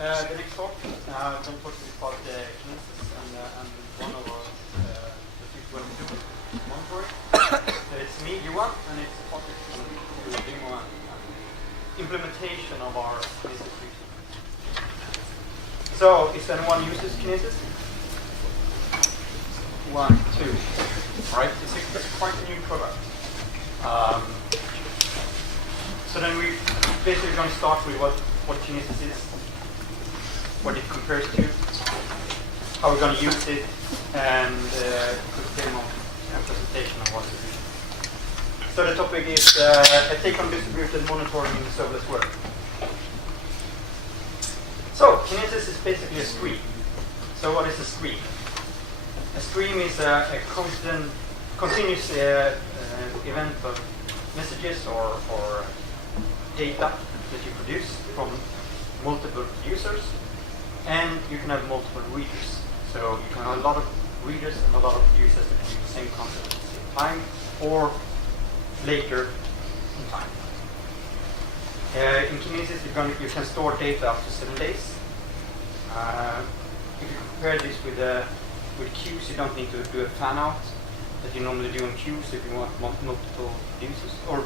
The next talk, I'm going to talk about Kinesis and one of our the people we're doing monitoring. It's me, Johan, and it's Patrik who will do demo and implementation of our Kinesis region. So, if anyone uses Kinesis? 1, 2. Right, it's quite a new product. So then we basically going to start with what Kinesis is, what it compares to, how we're going to use it, and quick demo and presentation of what it is. So the topic is a take on distributed monitoring in serverless work. So Kinesis is basically a stream. So what is a stream? A stream is a continuous event of messages or data that you produce from multiple users, and you can have multiple readers. So you can have a lot of readers and a lot of users that can do the same content at the same time, or later in time. In Kinesis, you can store data up to 7 days. If you compare this with queues, you don't need to do a fan out that you normally do in queues if you want multiple users or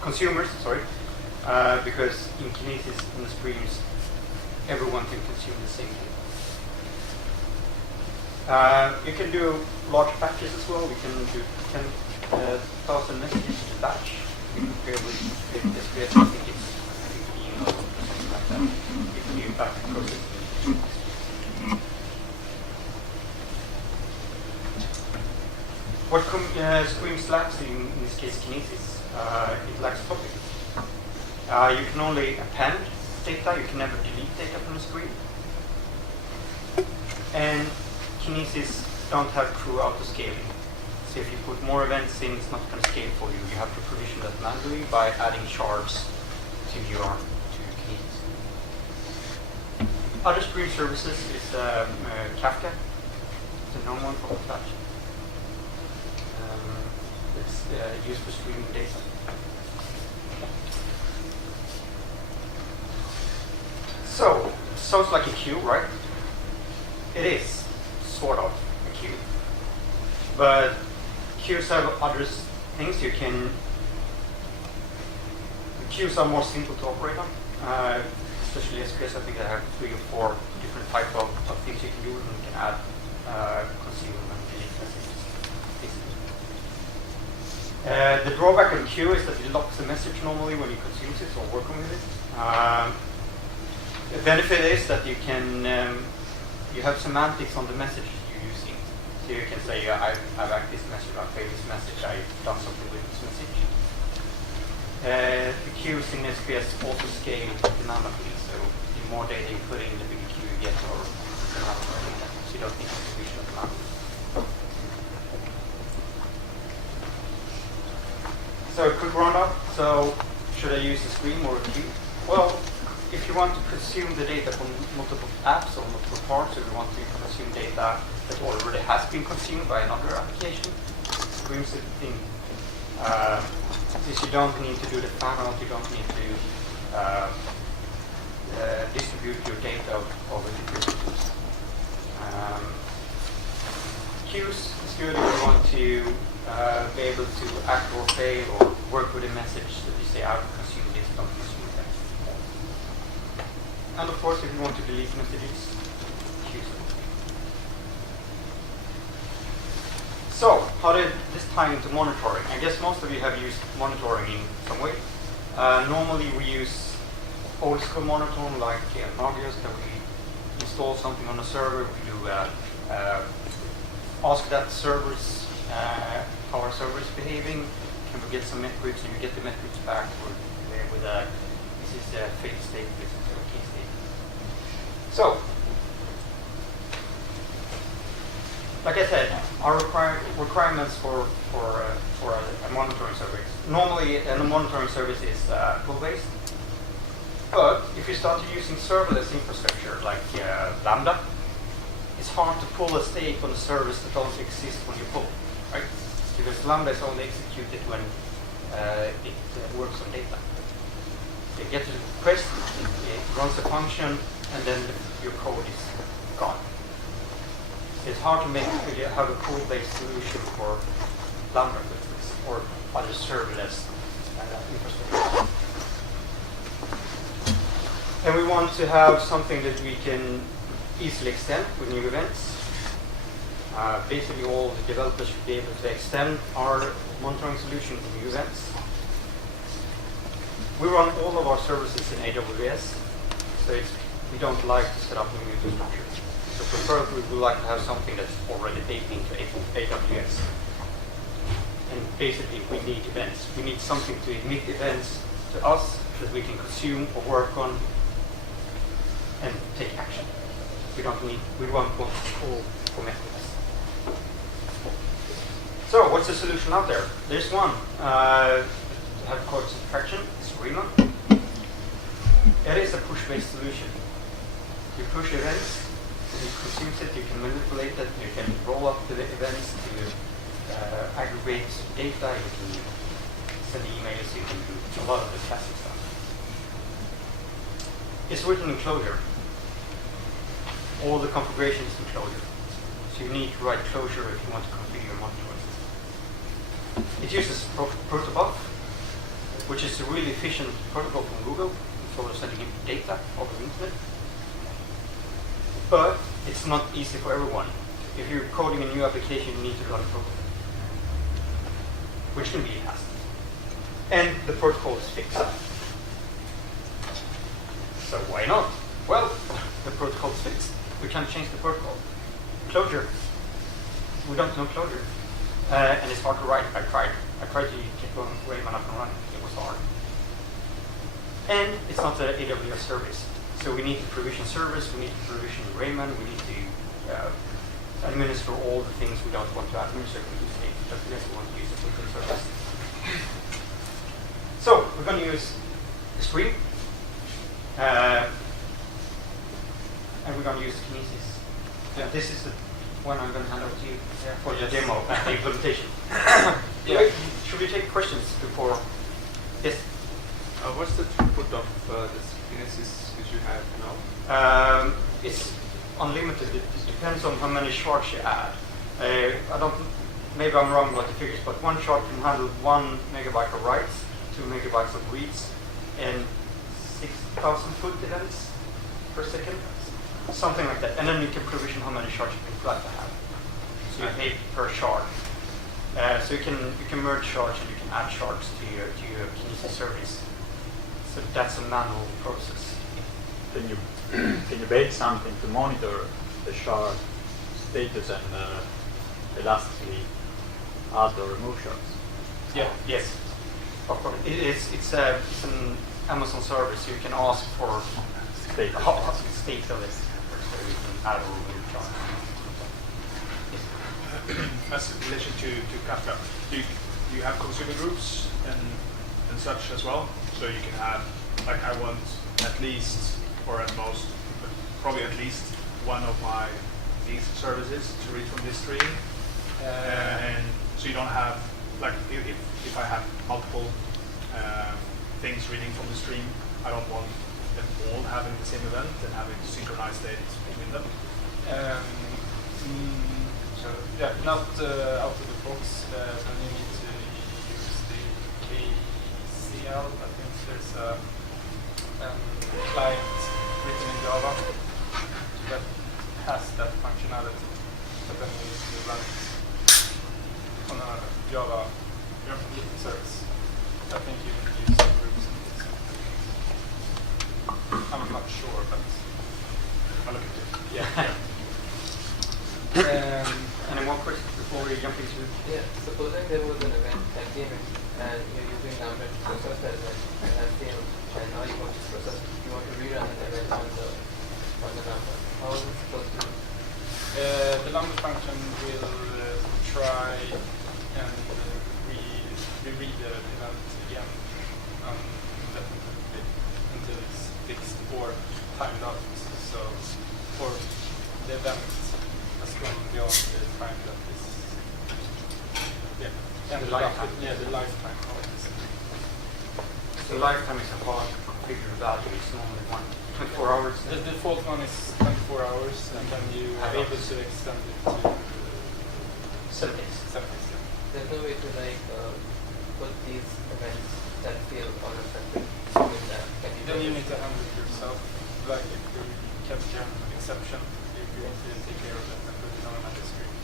consumers. Because in Kinesis, in the streams, everyone can consume the same data. You can do large batches as well. We can do 10,000 messages in a batch. We compare with SQS, I think it's 15 or something like that. You can do batch processing. What streams lacks in this case Kinesis, it lacks topics. You can only append data, you can never delete data from the stream. And Kinesis don't have true auto-scaling. So if you put more events in, it's not going to scale for you. You have to provision that manually by adding shards to Kinesis. Other stream services is Kafka. It's a known one from the batch. It's used for streaming data. So, sounds like a queue, right? It is sort of a queue. But queues have other things queues are more simple to operate on. Especially SQS, I think I have 3 or 4 different types of things you can do, and you can add, consume, and delete messages. The drawback of queue is that it locks the message normally when you consume it or working with it. The benefit is that you can you have semantics on the message you're using. So you can say, I've added this message, I've played this message, I've done something with this message. The queues in SPS also scale dynamically, so the more data you put in, the bigger queue you get, or dynamically. So you don't need to provision it manually. So a quick roundup. So should I use a stream or a queue? Well, if you want to consume the data from multiple apps or multiple parts, or you want to consume data that already has been consumed by another application, streams a thing. Since you don't need to do the fan out, you don't need to distribute your data over different queues. Queues is good if you want to be able to act or fail or work with a message that you say, I've consumed this, don't consume that. And of course, if you want to delete messages, queues. So, how did this tie into monitoring? I guess most of you have used monitoring in some way. Normally we use old school monitoring like Nagios, that we install something on a server, we do ask that servers how our server is behaving, can we get some metrics, and you get the metrics back with this is a failed state, this is a key state. So, like I said, our requirements for a monitoring service. Normally, a monitoring service is pull-based, but if you start using serverless infrastructure like Lambda, it's hard to pull a state on a service that doesn't exist when you pull, right? Because Lambda is only executed when it works on data. It gets a request, it runs a function, and then your code is gone. It's hard to have a code-based solution for Lambda, for instance, or other serverless infrastructure. And we want to have something that we can easily extend with new events. Basically, all the developers should be able to extend our monitoring solution to new events. We run all of our services in AWS, so we don't like to set up new infrastructure. So preferably, we would like to have something that's already baked into AWS. And basically, we need events. We need something to emit events to us that we can consume or work on and take action. We want full Prometheus. So, what's the solution out there? There's one. To have quite some traction, it's Rima. It is a push-based solution. You push events, it consumes it, you can manipulate it, you can roll up the events to aggregate data, you can send emails, you can do a lot of the classic stuff. It's written in Clojure. All the configuration is in Clojure. So you need to write Clojure if you want to configure your monitoring system. It uses Protobuf, which is a really efficient protocol from Google for sending in data over the internet. But it's not easy for everyone. If you're coding a new application, you need to run Protobuf, which can be a hassle. And the protocol is fixed. So why not? Well, the protocol is fixed. We can't change the protocol. Clojure. We don't know Clojure. And it's hard to write. I tried to get Rayman up and running. It was hard. And it's not an AWS service. So we need to provision service, we need to provision Rayman, we need to administer all the things we don't want to administer if we use AWS, we want to use a different service. So we're going to use the stream. And we're going to use Kinesis. Yeah, this is the one I'm going to hand over to you for the demo and the implementation. Should we take questions before? Yes? What's the throughput of this Kinesis which you have now? It's unlimited. It depends on how many shards you add. Maybe I'm wrong about the figures, but one shard can handle 1 megabyte of writes, 2 megabytes of reads, and 6,000 foot events per second. Something like that. And then you can provision how many shards you would like to have. So you pay per shard. So you can merge shards and you can add shards to your Kinesis service. So that's a manual process. Can you bake something to monitor the shard status and elastically add or remove shards? Yeah. Yes. Of course. It's an Amazon service. You can ask for state of it, so you can add or remove shards. As in relation to Kafka, do you have consumer groups and such as well? So you can have, like, I want at least, or at most, but probably at least one of my these services to read from this stream. And so you don't have, like, if I have multiple things reading from the stream, I don't want them all having the same event and having synchronized data between them. So yeah, not out of the box. And you need to use the KCL. I think there's a client written in Java that has that functionality, but then you need to run it on a Java service. I think you can use some groups and things. I'm not sure, but I'll look at it. Yeah. Any more questions before we jump into it? Yeah, supposing there was an event that came in and you're using Lambda to process that event and has failed, and now you want to process, you want to rerun an event on the Lambda. How is it supposed to do? The Lambda function will try and reread the event again indefinitely until it's fixed or timed out. So for the event has gone beyond the time that is the lifetime. the lifetime of it. The lifetime is a hard configured value is normally 24 hours? The default one is 24 hours, and then you are able to extend it to 7 days. 7 days. Yeah. There's no way to put these events that feel unaffected in that. Then you need to handle it yourself, like if you capture an exception, if you want to take care of it and put it on another screen.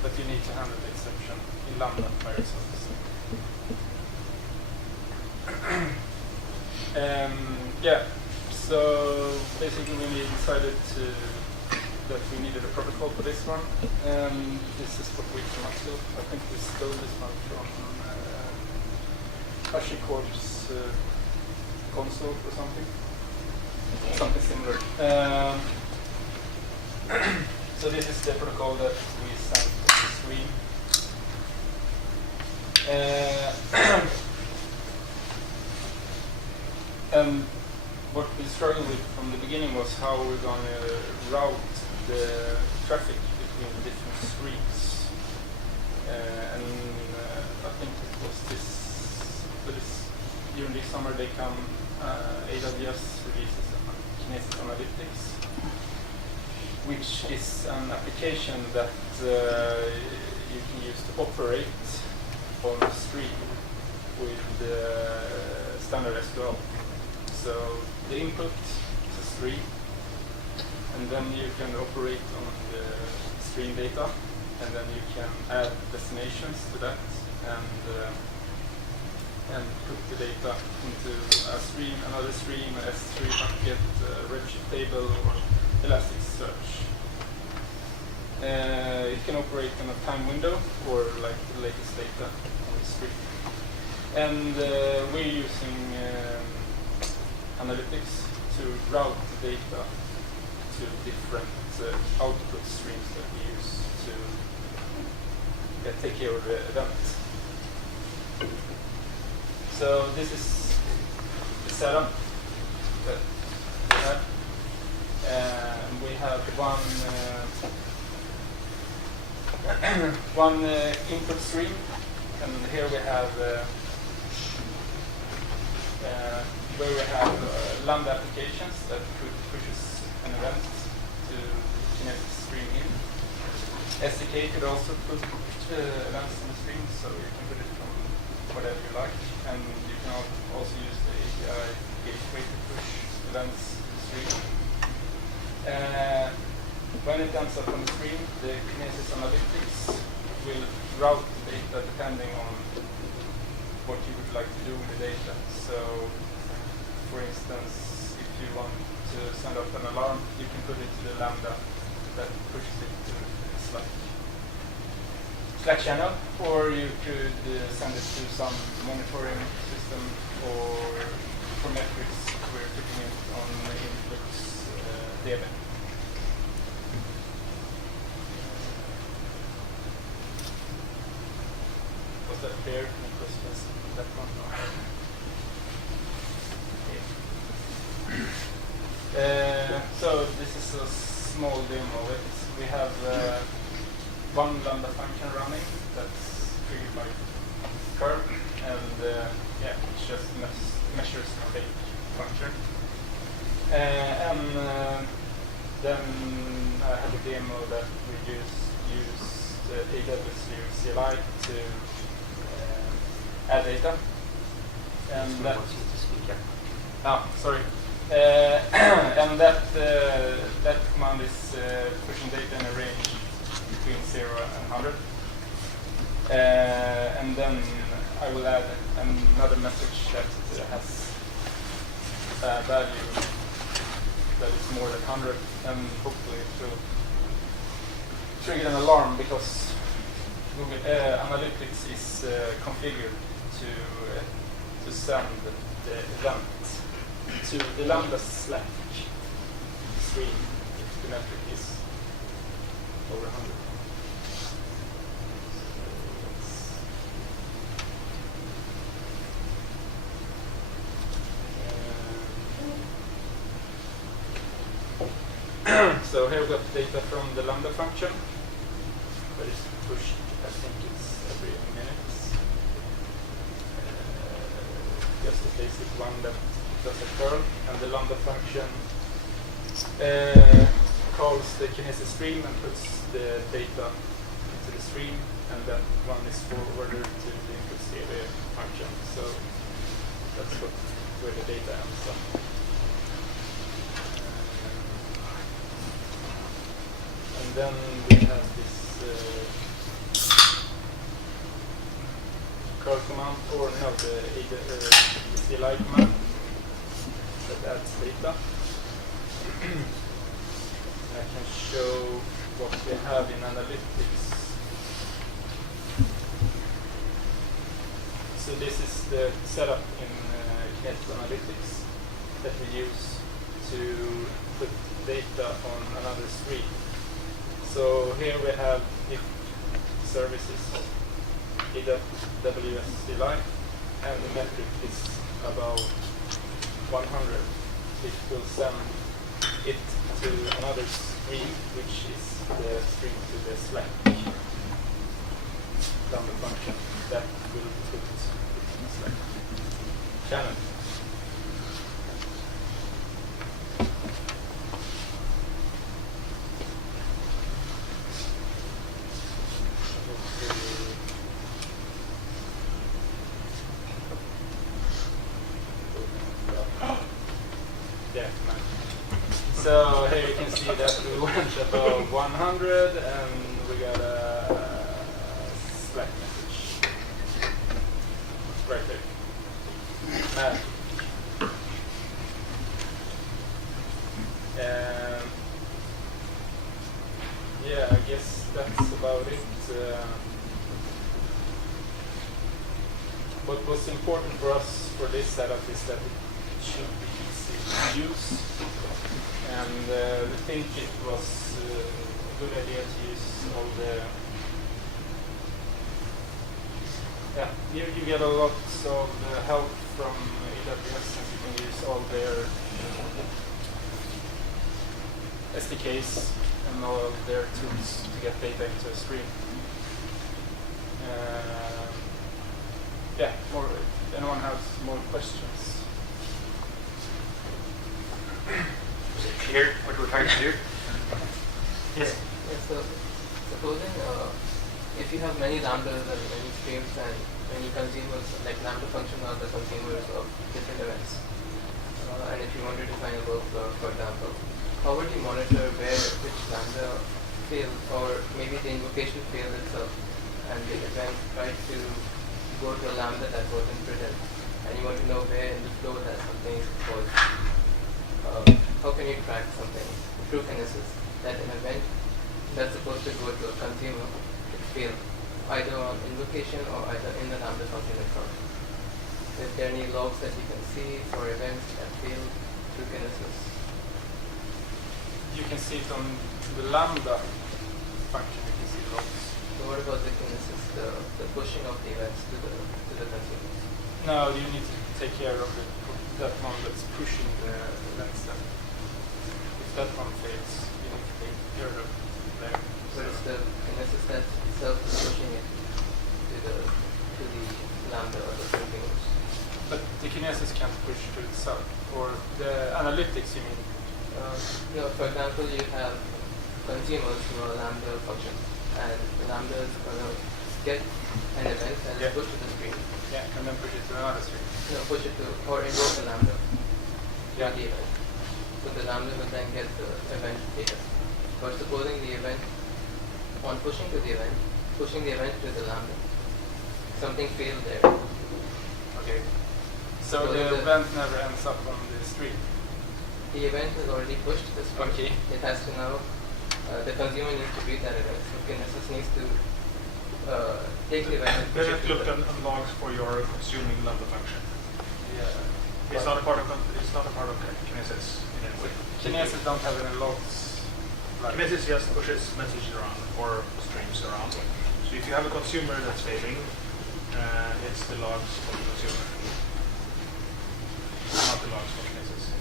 But you need to handle the exception in Lambda by yourself. Yeah, so basically we decided that we needed a protocol for this one. This is what we came up with. I think we stole this one from HashiCorp's console or something. Something similar. So this is the protocol that we sent to the stream. And what we struggled with from the beginning was how we're going to route the traffic between different streams. And I think it was during this summer they come, AWS releases Kinesis Analytics, which is an application that you can use to operate on a stream with standard SQL. So the input is a stream, and then you can operate on the stream data, and then you can add destinations to that, and put the data into a stream, another stream, S3 bucket, Redshift table, or Elasticsearch. It can operate on a time window or like the latest data on the stream. And we're using analytics to route the data to different output streams that we use to take care of the event. So this is the setup that we have. We have one input stream, and here we have where we have Lambda applications that pushes an event to Kinesis stream in. SDK could also put events in the stream, so you can put it from whatever you like, and you can also use the API gateway to push events to the stream. When it ends up on the stream, the Kinesis Analytics will route the data depending on what you would like to do with the data. So, for instance, if you want to send out an alarm, you can put it to the Lambda that pushes it to Slack channel, or you could send it to some monitoring system, or for metrics, we're putting it on Hillertz DB. Was that clear? Any questions on that one? So this is a small demo of it. We have one Lambda function running that's triggered by curve, and it just measures a fake function. And then I have a demo that we use the AWS CLI to add data. And that sorry. And that command is pushing data in a range between 0 and 100. And then I will add another message that has a value that is more than 100, and hopefully it will trigger an alarm, because Google Analytics is configured to send the event to the Lambda Slack stream if the metric is over 100. So here we got data from the Lambda function, but it's pushed, I think it's every minute. just a basic one that does a curl, and the lambda function calls the Kinesis stream and puts the data into the stream, and that one is forwarded to the input CV function. So that's where the data ends up. And then we have this curl command, or no, the CLI command that adds data. I can show what we have in analytics. So this is the setup in Kinesis Analytics that we use to put data on another stream. So here we have if services, AWS CLI, and the metric is about 100. It will send it to another stream, which is the stream to the Slack lambda function that will put it in the Slack channel. So here you can see that we went above 100 and we got a Slack message right there. Yeah, I guess that's about it. What was important for us for this setup is that it should be easy to use. And we think it was a good idea to use all the... Yeah, you get a lot of help from AWS, and you can use all their SDKs and all of their tools to get data into a stream. Yeah, if anyone has more questions. Clear what we're trying to do? Yes. Yeah, so supposing if you have many lambdas and many streams and many consumers, like lambda functions are the consumers of different events, and if you want to define a workflow, for example, how would you monitor which lambda failed, or maybe the invocation failed itself, and the event tried to go to a lambda that wasn't written, and you want to know where in the flow that something was. How can you track something through Kinesis that an event that's supposed to go to a consumer, it failed, either on invocation or either in the lambda function itself? Is there any logs that you can see for events that failed through Kinesis? You can see it on the lambda function, you can see logs. So what about the Kinesis, the pushing of the events to the consumer? No, you need to take care of that one that's pushing the events then. If that one fails, you need to take care of there. But it's the Kinesis that itself is pushing it to the lambda or the consumers. But the Kinesis can't push to itself, or the analytics, you mean? No, for example, you have consumers who are lambda functions, and the lambda is going to get an event and push to the stream. Yeah, and then push it to another stream. No, push it to, or invoke the lambda. Yeah. The event. So the lambda will then get the event data. But supposing the event, on pushing to the event, pushing the event to the lambda, something failed there. Okay. So the event never ends up on the stream. The event is already pushed to the stream. Okay. It has to now, the consumer needs to read that event. So Kinesis needs to take the event and push Does it it to look the... on logs for your consuming lambda function? Yeah. It's not a part of Kinesis in any way. Kinesis don't have any logs. Like Kinesis just pushes messages around or streams around. So if you have a consumer that's failing, it's the logs for the consumer, not the logs for Kinesis.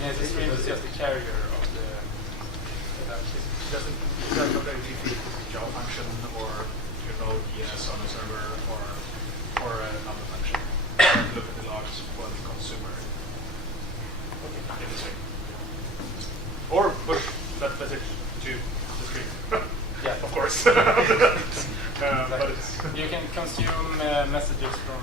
Kinesis stream is just the carrier of the event. It doesn't look like if you put a job function or you know ES on a server or a lambda function. But it's You can consume messages from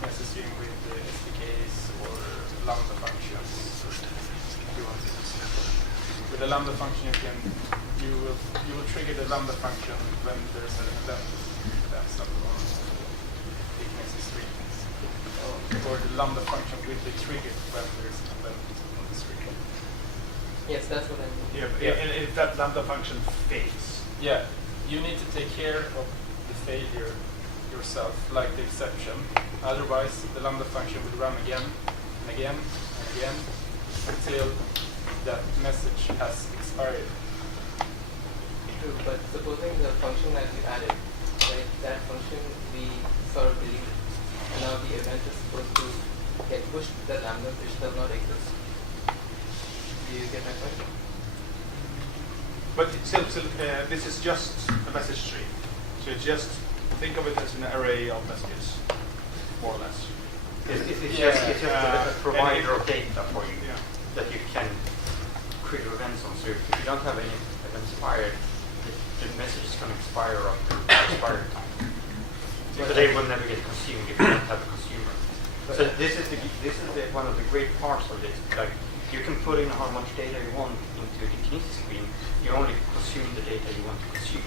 message stream with SDKs or Lambda functions. If you want to. With the Lambda function, you will trigger the Lambda function when there's an event that's up on the Kinesis stream. Or the Lambda function will be triggered when there's an event on the stream. Yes, that's what I mean. and if that lambda function fails. Yeah, you need to take care of the failure yourself, like the exception. Otherwise, the Lambda function will run again and again and again until that message has expired. True, but supposing the function that we added, right, that function we sort of deleted, and now the event is supposed to get pushed to the lambda which does not exist. Do you get my point? But still, this is just a message stream. So it's just think of it as an array of messages, more or less. It's just a provider of data for you Yeah. that you can trigger events on. So if you don't have any events fired, the message is going to expire after expiry time. So they will never get consumed if you don't have a consumer. So this is one of the great parts of this. Like you can put in how much data you want into the Kinesis screen. You only consume the data you want to consume.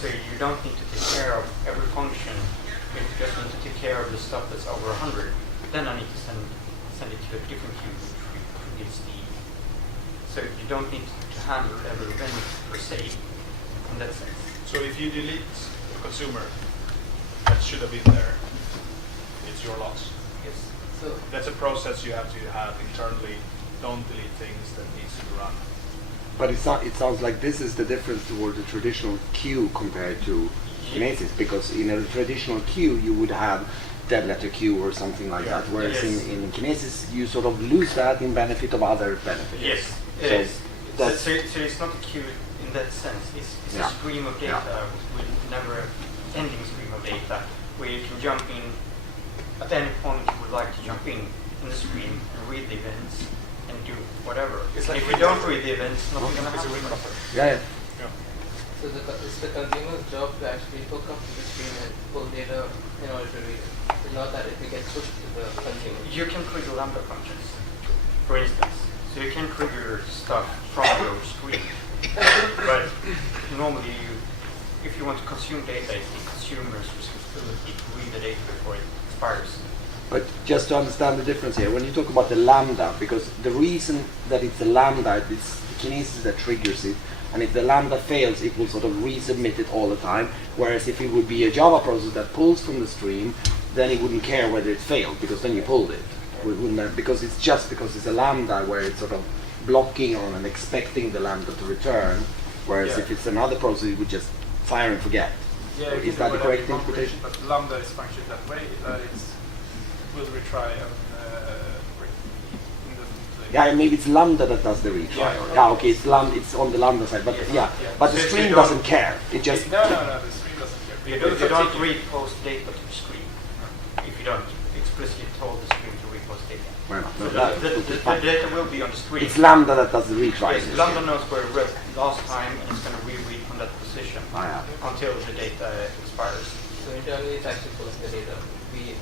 So you don't need to take care of every function. You just need to take care of the stuff that's over 100. Then I need to send it to a different queue which gives the. So you don't need to handle every event per se in that sense. So if you delete a consumer that should have been there, it's your loss. Yes. So That's a process you have to have internally. Don't delete things that needs to be run. But it sounds like this is the difference toward the traditional queue compared to Kinesis, because in a traditional queue you would have dead letter queue or something like that, whereas Yes. in Kinesis you sort of lose that in benefit of other benefits. Yes, it So is. So, that's- so it's not a queue in that sense. It's Yeah. a stream of data with never-ending stream of data where you can jump in at any point you would like to jump in the stream and read the events and do whatever. It's And like if you don't read the events, nothing's going to It's a happen. read buffer. Yeah. So it's the consumer's job to actually hook up to the screen and pull data in order to read it. It's not that it gets pushed to the consumer. You can trigger Lambda functions, for instance. So you can trigger stuff from your screen. But normally, if you want to consume data, it's the consumer's responsibility to read the data before it expires. But just to understand the difference here, when you talk about the lambda, because the reason that it's a lambda, it's Kinesis that triggers it, and if the lambda fails, it will sort of resubmit it all the time. Whereas if it would be a Java process that pulls from the stream, then it wouldn't care whether it failed, because then you pulled it. Because it's just because it's a lambda where it's sort of blocking on and expecting the lambda to return. Whereas Yeah. if it's another process, it would just fire and forget. Yeah, you can Is do that the whatever correct you want with it, interpretation? But Lambda is functioned that way, that it will retry and indefinitely. Yeah, maybe it's lambda that does the retry. Yeah. Okay, it's on the lambda side, but Yeah. but the So stream you don't- doesn't care. It just No, the stream doesn't care. You don't repost data to the screen if you don't explicitly told the screen to repost data. well, no, So that- the data will be on the screen. it's lambda that does the retry. Yes, Lambda knows where it read last time and it's going to reread from that position until the data expires. So internally it's actually pulling the data.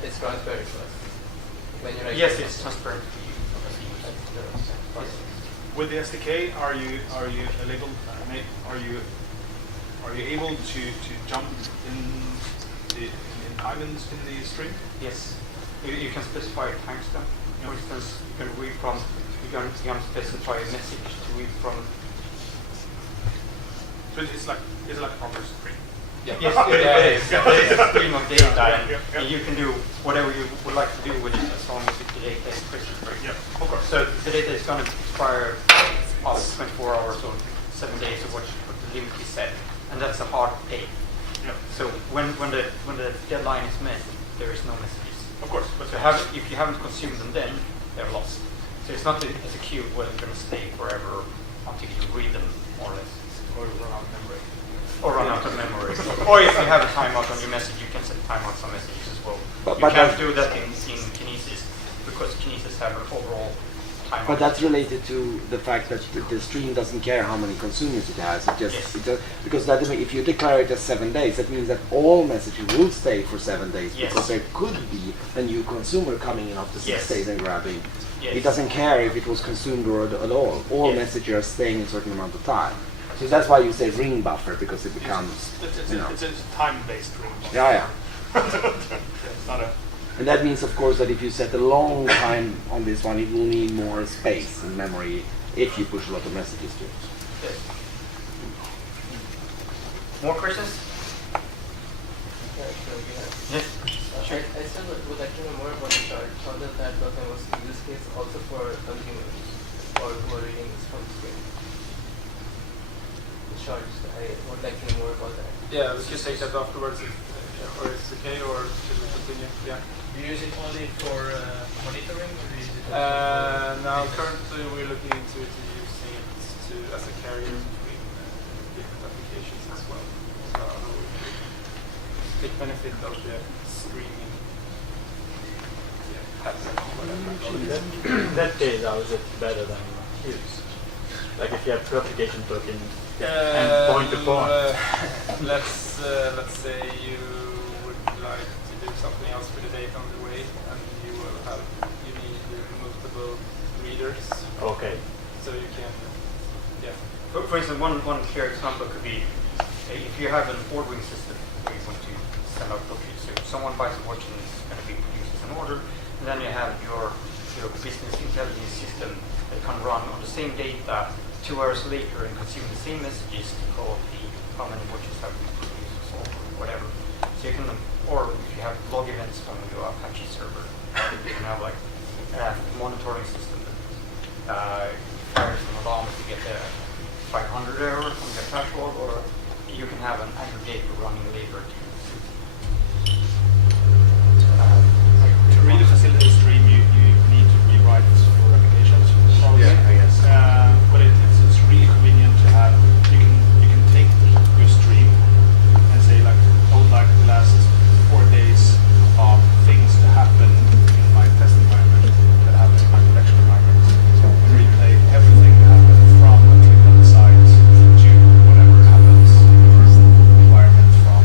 It's transparent to us. When you're Yes, it's transparent to you as a user. Yes. With the SDK, are you able to jump in diamonds in the stream? Yes. You can specify a timestamp. For instance, you can read from, you can specify a message to read from. So it's like a proper stream. Yes, it is. It is a stream of data, Yeah. and you can do whatever you would like to do with it as long as the data is crystal clear. Yeah, of course. So the data is going to expire after 24 hours or 7 days of what the limit is set, and that's a hard date. Yeah, So when the deadline is met, there is no messages. of course. But So if you haven't consumed them then, they're lost. So it's not as a queue where they're going to stay forever until you read them, more or less. or run out of memory. Or run out of memory. Or if you have a timeout on your message, you can set timeouts on messages as well. But you can't that- do that in Kinesis because Kinesis have an overall time. But that's related to the fact that the stream doesn't care how many consumers it has. It just Yes. it does, because that if you declare it as 7 days, that means that all messages will stay for 7 days Yes. because there could be a new consumer coming in after 6 Yes. days and grabbing. Yes. It doesn't care if it was consumed or at all. All Yes. messages are staying a certain amount of time. So that's why you say ring buffer, because it becomes, you know. It's a time-based ring. Yeah. Not a. And that means, of course, that if you set a long time on this one, it will need more space and memory if you push a lot of messages to it. Yes. More questions? Yeah, sure, yeah. Yes. Sure. I still would like to know more about the chart. How does that work, and what's the use case also for consumers or who are reading this from screen? The charts, I would like to know more about that. Yeah, we can take that afterwards, or it's okay, or should we continue? Yeah. Do you use it only for monitoring, or do you use it Now, currently we're looking into it using it as a carrier between different applications as well. Take benefit of the streaming pattern, whatever. In that case, how is it better than use? Like if you have two applications talking and point to point. Let's say you would like to do something else with the data on the way, and you need multiple readers, Okay. so you can, For instance, one clear example could be if you have an ordering system where you want to send out bookings. So someone buys a watch and it's going to be produced as an order, and then you have your business intelligence system that can run on the same data 2 hours later and consume the same messages to call how many watches have been produced or whatever. So you can, or if you have log events from your Apache server, you can have like a monitoring system that fires an alarm if you get a 500 error from the Apache log, or you can have an aggregator running later To read a facility stream, you need to rewrite your applications, probably. Yeah, I guess. But it's really convenient to have. You can take your stream and say like, I would like the last 4 days of things to happen in my test environment that happen in my production environment, and replay everything that happened from when I click on the site to whatever happens in the first environment from.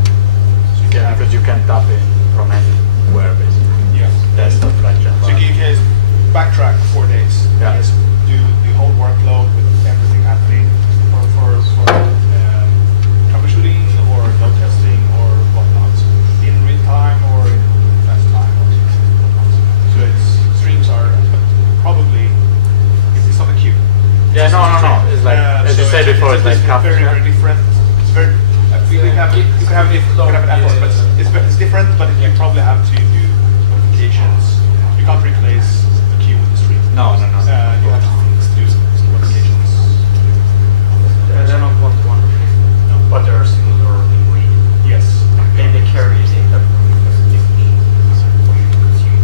So you can Yeah, have because you can tap in from anywhere basically. yeah. Desktop, lecture. So you can backtrack 4 days. Yeah. Just do the whole workload with everything happening for troubleshooting or load testing or whatnot in real time or in fast time or whatnot. So streams are probably it's not a queue. Yeah, no. It's like as you said before, it's like very Kafka. different. It's very you can have an effort, but it's different. But you probably have to do modifications. You can't replace the queue with the stream. No. You have to do modifications. They're not one-to-one, but they are similar in read. Yes. They carry data from the messaging for you to consume,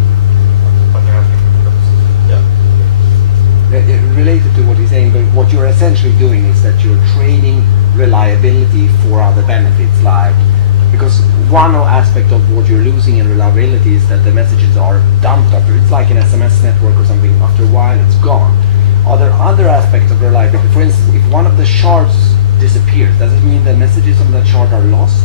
but they have different purposes. Related to what he's saying, but what you're essentially doing is that you're trading reliability for other benefits, like because one aspect of what you're losing in reliability is that the messages are dumped after. It's like an SMS network or something. After a while, it's gone. Are there other aspects of reliability? For instance, if one of the shards disappears, does it mean the messages on that shard are lost?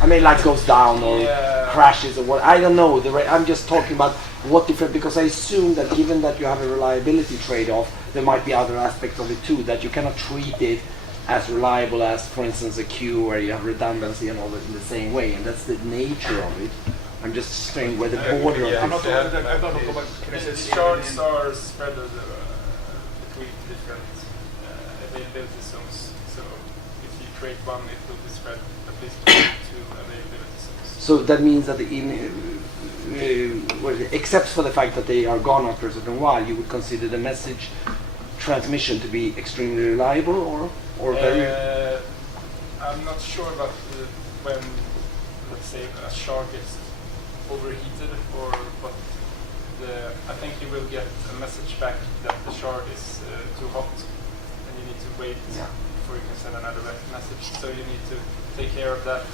I mean, like goes down or crashes or what? I don't know. I'm just talking about what different, because I assume that given that you have a reliability trade-off, there might be other aspects of it too, that you cannot treat it as reliable as, for instance, a queue where you have redundancy and all that in the same way, and that's the nature of it. I'm just saying where the border yeah, of it. I don't know about The shards are spread between different availability zones. So if you create one, it will be spread at least to availability zones. So that means that except for the fact that they are gone after a certain while, you would consider the message transmission to be extremely reliable or very... I'm not sure about when, let's say, a shard gets overheated, or but I think you will get a message back that the shard is too hot, and you need to wait before you can send another message. So you need to take care of that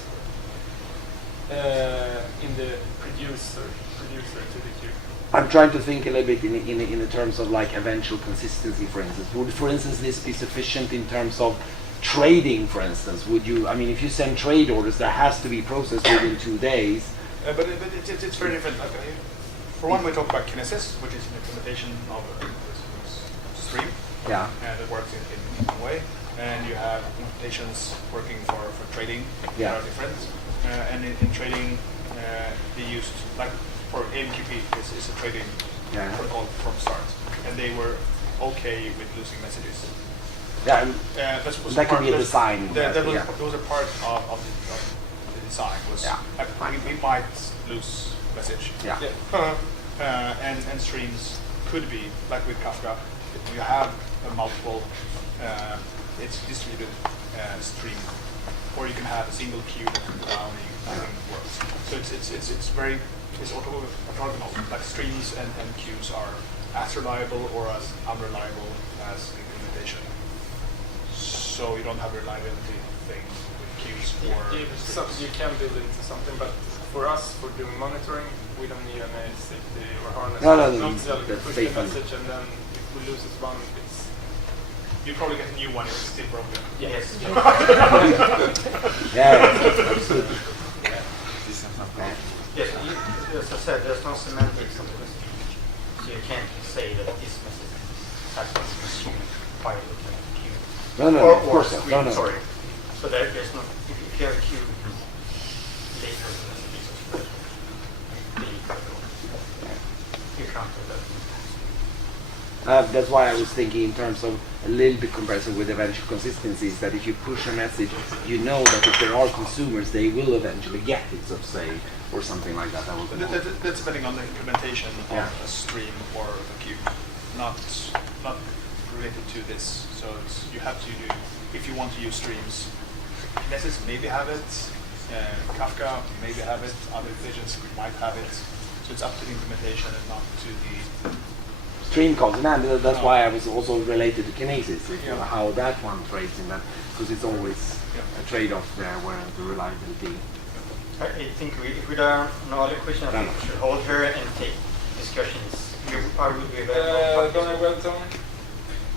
in the producer to the queue. I'm trying to think a little bit in the terms of like eventual consistency, for instance. Would, for instance, this be sufficient in terms of trading, for instance? Would you, I mean, if you send trade orders, that has to be processed within 2 days. But it's very different. Like, for one, we talk about Kinesis, which is an implementation of a stream Yeah. that works in one way. And you have implementations working for trading Yeah. that are different. And in trading, they used, like for AMQP, is a trading Yeah. protocol from start. And they were okay with losing messages. Yeah, and That was that can part- be a that's- design. That was, yeah. that was a part of the design. Was Yeah. we might lose message. Yeah. And streams could be like with Kafka. You have a multiple. It's distributed stream, or you can have a single queue that can go down and it works. So it's orthogonal. Like streams and queues are as reliable or as unreliable as the implementation. So you don't have a reliability thing with queues or streams. You can build it into something, but for us, for doing monitoring, we don't need any safety or harness. No, Not so we that's push safe. the message, and then if we lose this one, it's You probably get a new one if it's still broken. Yes. Yeah, absolutely. Yes, as I said, there's no semantics of the message. So you can't say that this message has been consumed by looking at the queue. No, or, of course not. screen, No. sorry. So there's no, if you have a queue, later the messages are delete. You can't do that. That's why I was thinking in terms of a little bit comparison with eventual consistencies, that if you push a message, you know that if there are consumers, they will eventually get it, so to say, or something like that. That would be more. That's depending on the implementation Yeah. of a stream or a queue, not related to this. So you have to do, if you want to use streams, Kinesis maybe have it, Kafka maybe have it, other agents might have it. So it's up to the implementation and not to the Stream calls, and that's why I was also related to Kinesis, Yeah. how that one trades in that, because it's always Yeah. a trade-off there where the reliability. I think if we don't have no other questions, I think we should hold here and take discussions. I will be available. Daniel Wellington,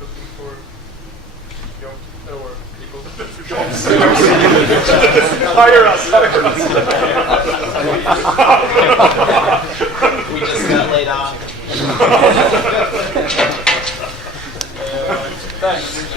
looking for jobs or people. jobs. Hire us. We just got laid off. Thanks.